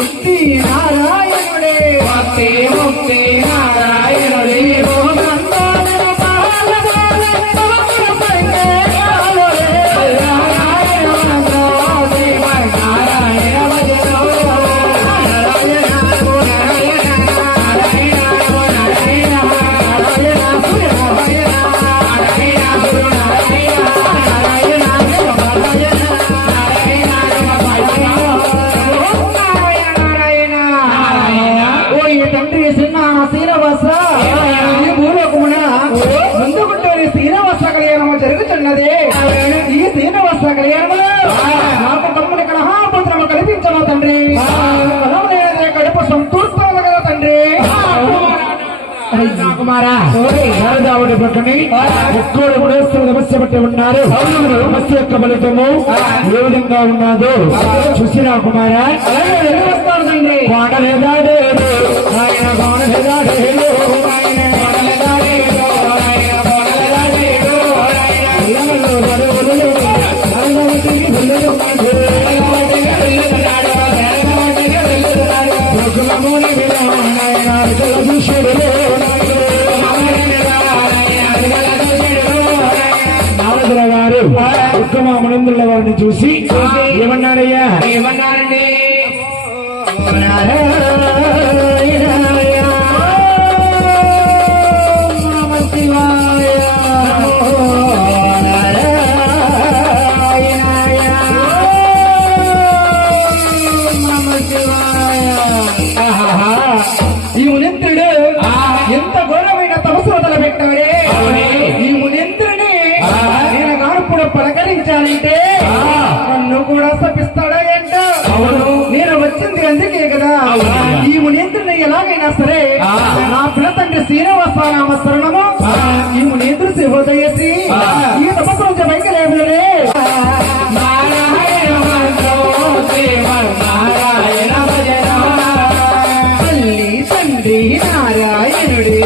ముక్తి నారాయణుడే భక్తి ముక్తి నారాయణుడే జరుగుతున్నది ఈ శ్రీనివాస కళ్యాణంలో నాకు తమ్ముని కలహాపుత్రము కల్పించను తండ్రి కడుపు సంతూర్తము కదా తండ్రి కుమారా రాజావుడి పక్కని ఒక్కడు గుణేశ్వరుడు సమస్య బట్టి ఉన్నారు సమస్య యొక్క ఫలితము ఏ విధంగా ఉన్నదో చూసినా కుమారా వస్తాను తండ్రి కోడలేదా లేదు ఆయన కోడలేదా లేదు గారు ఉత్తమామనందుల వారిని చూసి ఏమన్నారయ్యా ఏమన్నారండి ఈ మునింద్రుడు ఎంత ఘోరమైన తపస్సు మొదలుపెట్టాడే ఈ మునింద్రుని నేను గానుప్పుడు పలకరించాలంటే నన్ను కూడా శపిస్తాడా ఏంట నేను వచ్చింది అందుకే కదా ఈ మునీంద్రుని ఎలాగైనా సరే నా పిల్ల తండ్రి శ్రీనివాస నామ శరణము ఈ మునీంద్రుడు శివోదయసి ఈ తపస్సు నుంచి పైకి లేవులే తండ్రి నారాయణుడే